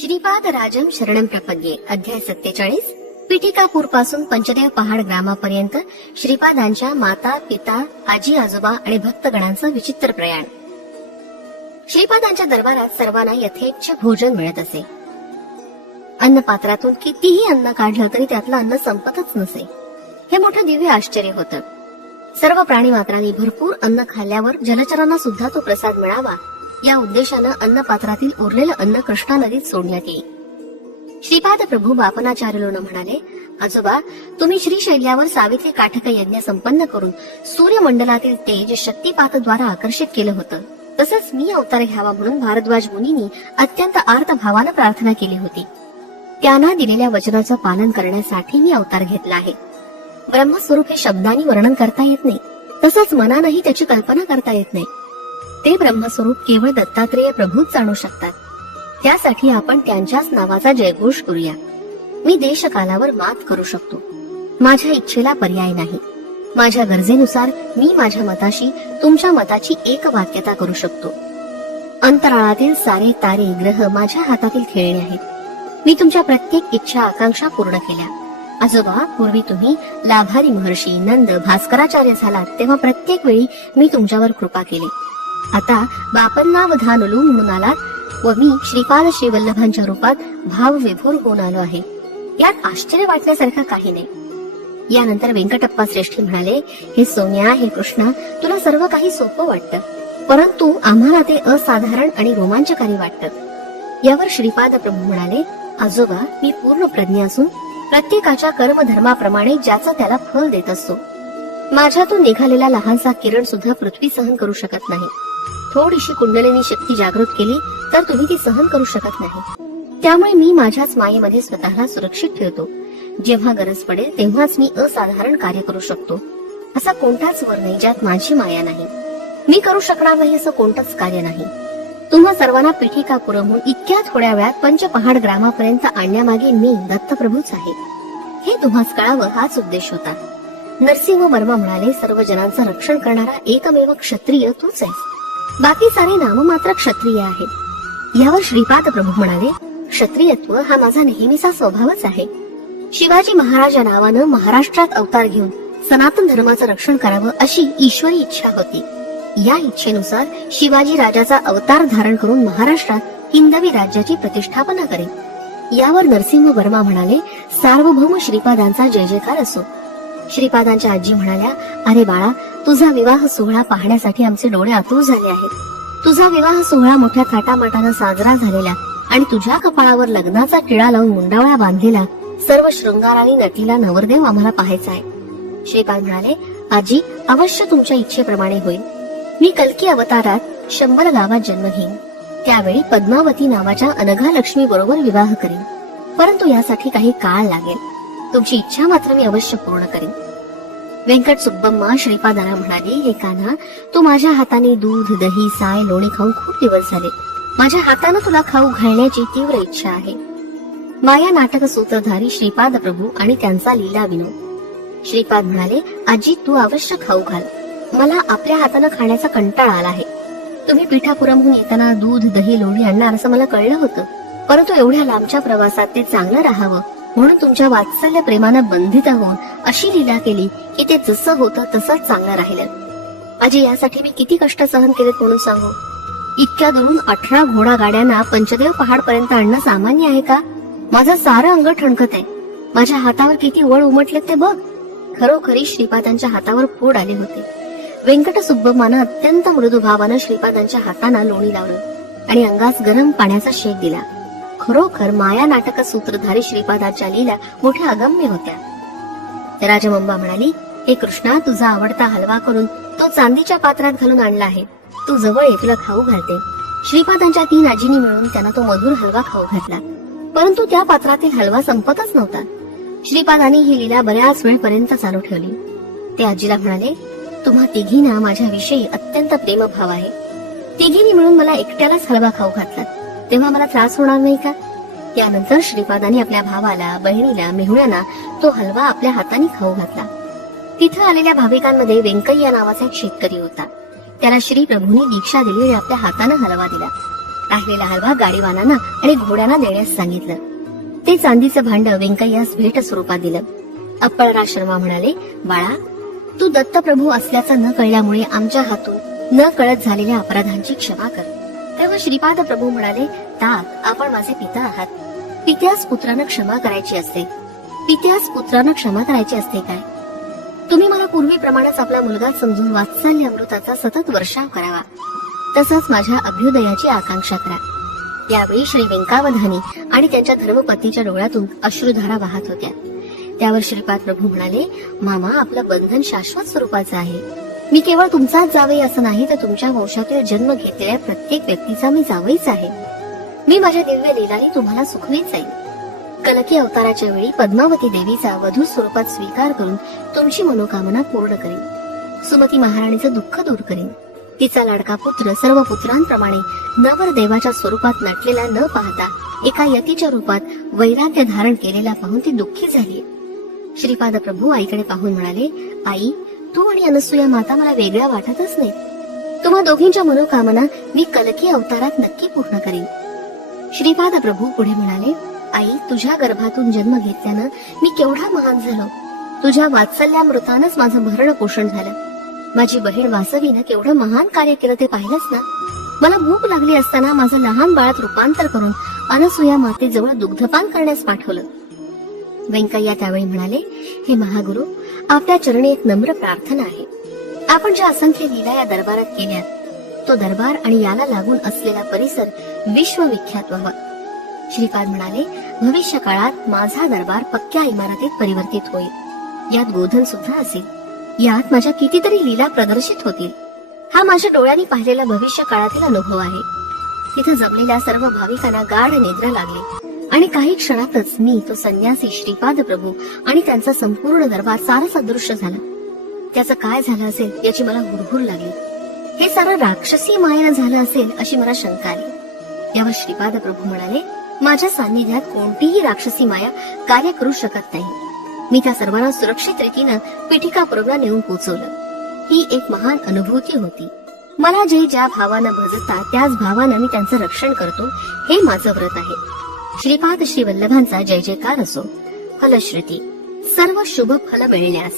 श्रीपाद राजम शरणम प्रपद्ये. अध्याय सत्तेचाळीस. पिठिकापूरपासून पंचदेव पहाड ग्रामापर्यंत श्रीपादांच्या माता पिता आजी आजोबा आणि भक्तगणांचं विचित्र प्रयाण. श्रीपादांच्या दरबारात सर्वांना यथेच्छ भोजन मिळत असे. अन्नपात्रातून कितीही अन्न काढलं तरी त्यातलं अन्न संपतच नसे. हे मोठं दिव्य आश्चर्य होतं. सर्व प्राणी मात्रांनी भरपूर अन्न खाल्ल्यावर जलचरांना सुद्धा तो प्रसाद मिळावा या उद्देशानं अन्नपात्रातील उरलेलं अन्न कृष्णा नदीत सोडण्यात येईल. श्रीपाद प्रभू बापनाचार्युलोनं म्हणाले आजोबा तुम्ही श्रीशैल्यावर सावित्री काठक यज्ञ संपन्न करून सूर्यमंडलातील तेज शक्तिपातद्वारा आकर्षित केलं होतं. तसंच मी अवतार घ्यावा म्हणून भारद्वाज मुनींनी अत्यंत आर्त भावानं प्रार्थना केली होती. त्यांना दिलेल्या वचनाचं पालन करण्यासाठी मी अवतार घेतला आहे. ब्रह्मस्वरूप हे शब्दांनी वर्णन करता येत नाही. तसंच मनानंही त्याची कल्पना करता येत नाही. ते ब्रह्मस्वरूप केवळ दत्तात्रेय प्रभूच जाणू शकतात. त्यासाठी आपण त्यांच्याच नावाचा जयघोष करूया. मी देशकालावर मात करू शकतो. माझ्या इच्छेला पर्याय नाही. माझ्या गरजेनुसार मी माझ्या मताशी तुमच्या मताची एक वाक्यता करू शकतो. अंतराळातील सारे तारे ग्रह माझ्या हातातील खेळणे आहेत. मी तुमच्या प्रत्येक इच्छा आकांक्षा पूर्ण केल्या. आजोबा पूर्वी तुम्ही लाभारी महर्षी नंद भास्कराचार्य झालात तेव्हा प्रत्येक वेळी मी तुमच्यावर कृपा केली. आता बापन्नावधानलू म्हणून आलात व मी श्रीपाद श्रीवल्लभांच्या रूपात भाव विभोर होऊन आलो आहे. यात आश्चर्य वाटण्यासारखं काही नाही. यानंतर व्यंकटप्पा श्रेष्ठी म्हणाले हे सोन्या हे कृष्णा तुला सर्व काही सोपं वाटतं. परंतु आम्हाला ते असाधारण आणि रोमांचकारी वाटतं. यावर श्रीपाद प्रभू म्हणाले आजोबा मी पूर्ण प्रज्ञ असून प्रत्येकाच्या कर्मधर्माप्रमाणे ज्याचा त्याला फल देत असतो. माझ्यातून निघालेला लहानसा किरण सुद्धा पृथ्वी सहन करू शकत नाही. थोडीशी कुंडलिनी शक्ती जागृत केली तर तुम्ही ती सहन करू शकत नाही. त्यामुळे मी माझ्याच मायेमध्ये स्वतःला सुरक्षित ठेवतो. जेव्हा गरज पडेल तेव्हाच मी असाधारण कार्य करू शकतो. असा कोणताच वर नाही ज्यात माझी माया नाही. मी करू शकणार नाही असं कोणतंच कार्य नाही. तुम्हा सर्वांना पिठिका पुरवून इतक्या थोड्या वेळात पंचपहाड ग्रामापर्यंत आणण्यामागे मी दत्तप्रभूच आहे. हे तुम्हास कळावं हाच उद्देश होता. नरसिंह वर्मा म्हणाले सर्व जनांचं रक्षण करणारा एकमेव क्षत्रिय तूच आहेस. बाकी सारे नाममात्र क्षत्रिय आहेत. यावर श्रीपाद प्रभू म्हणाले क्षत्रियत्व हा माझा नेहमीचा स्वभावच आहे. शिवाजी महाराज या नावानं महाराष्ट्रात अवतार घेऊन सनातन धर्माचं रक्षण करावं अशी ईश्वरी इच्छा होती. या इच्छेनुसार शिवाजी राजाचा अवतार धारण करून महाराष्ट्रात हिंदवी राज्याची प्रतिष्ठापना करेल यावर नरसिंह वर्मा म्हणाले सार्वभौम श्रीपादांचा जय जयकार असो. श्रीपादांच्या आजी म्हणाल्या अरे बाळा तुझा विवाह सोहळा पाहण्यासाठी आमचे डोळे आतुर झाले आहेत. तुझा विवाह सोहळा मोठ्या थाटामाटानं साजरा झालेला आणि तुझ्या कपाळावर लग्नाचा टिळा लावून मुंडावळा बांधलेला सर्व शृंगाराने नटीला नवरदेव आम्हाला पाहायचा आहे. श्रीपाद म्हणाले आजी अवश्य तुमच्या इच्छेप्रमाणे होईल. मी कल्की अवतारात शंभर गावात जन्म घेईन. त्यावेळी पद्मावती नावाच्या अनघा लक्ष्मी बरोबर विवाह करीन. परंतु यासाठी काही काळ लागेल. तुमची इच्छा मात्र मी अवश्य पूर्ण करीन. व्यंकट सुब्बम्मा श्रीपादाला म्हणाली हे कान्हा तू माझ्या हाताने दूध दही साय लोणी खाऊन खूप दिवस झाले. माझ्या हाताने तुला खाऊ घालण्याची तीव्र इच्छा आहे. माया नाटक सूत्रधारी श्रीपाद प्रभू आणि त्यांचा लीला विनोद श्रीपाद म्हणाले आजी तू अवश्य खाऊ घाल. मला आपल्या हाताने खाण्याचा कंटाळा आला आहे. तुम्ही पिठापुरमहून येताना दूध दही लोणी आणणार असं मला कळलं होतं. परंतु एवढ्या लांबच्या प्रवासात ते चांगलं राहावं. म्हणून तुमच्या वात्सल्य प्रेमानं बंधित होऊन अशी लीला केली की ते जसं होतं तसंच चांगलं राहिलं. आजी यासाठी मी किती कष्ट सहन केलेत म्हणून सांगू? इतक्या दुरून अठरा घोडा गाड्यांना पंचदेव पहाड पर्यंत आणणं सामान्य आहे का? माझं सारं अंग ठणकत आहे माझ्या हातावर किती वळ उमटले ते बघ. खरोखरी श्रीपादांच्या हातावर फोड आले होते. व्यंकट सुब्बम्मानं अत्यंत मृदुभावानं श्रीपादांच्या हातांना लोणी लावलं आणि अंगास गरम पाण्याचा शेक दिला. खरोखर माया नाटक सूत्रधारी श्रीपादाच्या लीला मोठ्या अगम्य होत्या. राजमंबा म्हणाली हे कृष्णा तुझा आवडता हलवा करून तो चांदीच्या पात्रात घालून आणला आहे. तू जवळ ये तुला खाऊ घालते. श्रीपादांच्या तीन आजीनी मिळून त्यांना तो मधुर हलवा खाऊ घातला. परंतु त्या पात्रातील हलवा संपतच नव्हता. श्रीपादांनी ही लीला बऱ्याच वेळपर्यंत चालू ठेवली. ते आजीला म्हणाले तुम्हा तिघींना माझ्याविषयी अत्यंत प्रेमभाव आहे. तिघींनी मिळून मला एकट्यालाच हलवा खाऊ घातला. तेव्हा मला त्रास होणार नाही का? यानंतर श्रीपादांनी आपल्या भावाला बहिणीला मेहुण्याना तो हलवा आपल्या हाताने खाऊ घातला. तिथं आलेल्या भाविकांमध्ये व्यंकय्या नावाचा एक शेतकरी होता. त्याला श्री प्रभूंनी दीक्षा दिली आणि आपल्या हाताने हलवा दिला. राहिलेला हलवा गाडीवानांना आणि घोड्यांना देण्यास सांगितलं. ते चांदीचं भांड व्यंकय्यास भेट स्वरूपात दिलं. अप्पळराज शर्मा म्हणाले बाळा तू दत्तप्रभू असल्याचं न कळल्यामुळे आमच्या हातून न कळत झालेल्या अपराधांची क्षमा कर. तेव्हा श्रीपाद प्रभू म्हणाले तात आपण माझे पिता आहात. पित्यास पुत्रानं क्षमा करायची असते. पित्यास पुत्रानं क्षमा करायची असते काय? तुम्ही मला पूर्वीप्रमाणेच आपला मुलगा समजून वात्सल्य अमृताचा सतत वर्षाव करावा. तसंच माझ्या अभ्युदयाची आकांक्षा करा. यावेळी श्री वेंकावधानी आणि त्यांच्या धर्मपत्नीच्या डोळ्यातून अश्रुधारा वाहत होत्या. त्यावर श्रीपाद प्रभू म्हणाले मामा आपलं बंधन शाश्वत स्वरूपाचं आहे. मी केवळ तुमचाच जावई असं नाही तर तुमच्या वंशातील जन्म घेतलेल्या प्रत्येक व्यक्तीचा मी जावईच आहे. मी माझ्या दिव्य लिलाने तुम्हाला सुखवीत जाईल कलकी अवताराच्या वेळी पद्मावती देवीचा वधू स्वरूपात स्वीकार करून तुमची मनोकामना पूर्ण करेन. सुमती महाराणीचं दुःख दूर करेन. तिचा लाडका पुत्र सर्व पुत्रांप्रमाणे नवर देवाच्या स्वरूपात नटलेला न पाहता एका यतीच्या रूपात वैराग्य धारण केलेला पाहून ती दुःखी झाली. श्रीपाद प्रभू आईकडे पाहून म्हणाले आई तू आणि अनसुया माता मला वेगळ्या वाटतच नाही. तुम्हा दोघींच्या मनोकामना मी कलकी अवतारात नक्की पूर्ण करीन. श्रीपाद प्रभू पुढे म्हणाले आई तुझ्या गर्भातून जन्म घेतल्यानं मी केवढा महान झालो. तुझ्या वात्सल्यामृतानंच माझं भरण पोषण झालं. माझी बहीण वासवीनं केवढं महान कार्य केलं ते पाहिलंच ना. मला भूक लागली असताना माझं लहान बाळात रूपांतर करून अनसुया मातेजवळ दुग्धपान करण्यास पाठवलं. व्यंकय्या त्यावेळी म्हणाले हे महागुरु आपल्या चरणी एक नम्र प्रार्थना आहे. आपण ज्या असंख्य लीला या दरबारात केल्या तो दरबार आणि याला लागून असलेला परिसर विश्वविख्यात व्हावा. श्रीपाद म्हणाले भविष्य काळात माझा दरबार पक्क्या इमारतीत परिवर्तित होईल. यात गोधन सुद्धा असेल. यात माझ्या कितीतरी लीला प्रदर्शित होतील. हा माझ्या डोळ्यांनी पाहिलेला भविष्य काळातील अनुभव आहे. तिथे जमलेल्या सर्व भाविकांना गाढ निद्रा लागली. आणि काही क्षणातच मी तो संन्यासी श्रीपाद प्रभू आणि त्यांचा संपूर्ण दरबार सारच अदृश्य झाला. त्याचं काय झालं असेल याची मला हुरहुर लागली. हे सारं राक्षसी मायेनं झालं असेल अशी मला शंका आली. यावर श्रीपाद प्रभू म्हणाले माझ्या सान्निध्यात कोणतीही राक्षसी माया कार्य करू शकत नाही. मी त्या सर्वांना सुरक्षित रीतीनं पीठिकापुरमला नेऊन पोहोचवलं ही एक महान अनुभूती होती. मला जे ज्या भावानं भजतात त्याच भावानं मी त्यांचं रक्षण करतो हे माझं व्रत आहे. श्रीपाद श्री वल्लभांचा जय जयकार असो. फलश्रुती. सर्व शुभ फल मिळण्यास.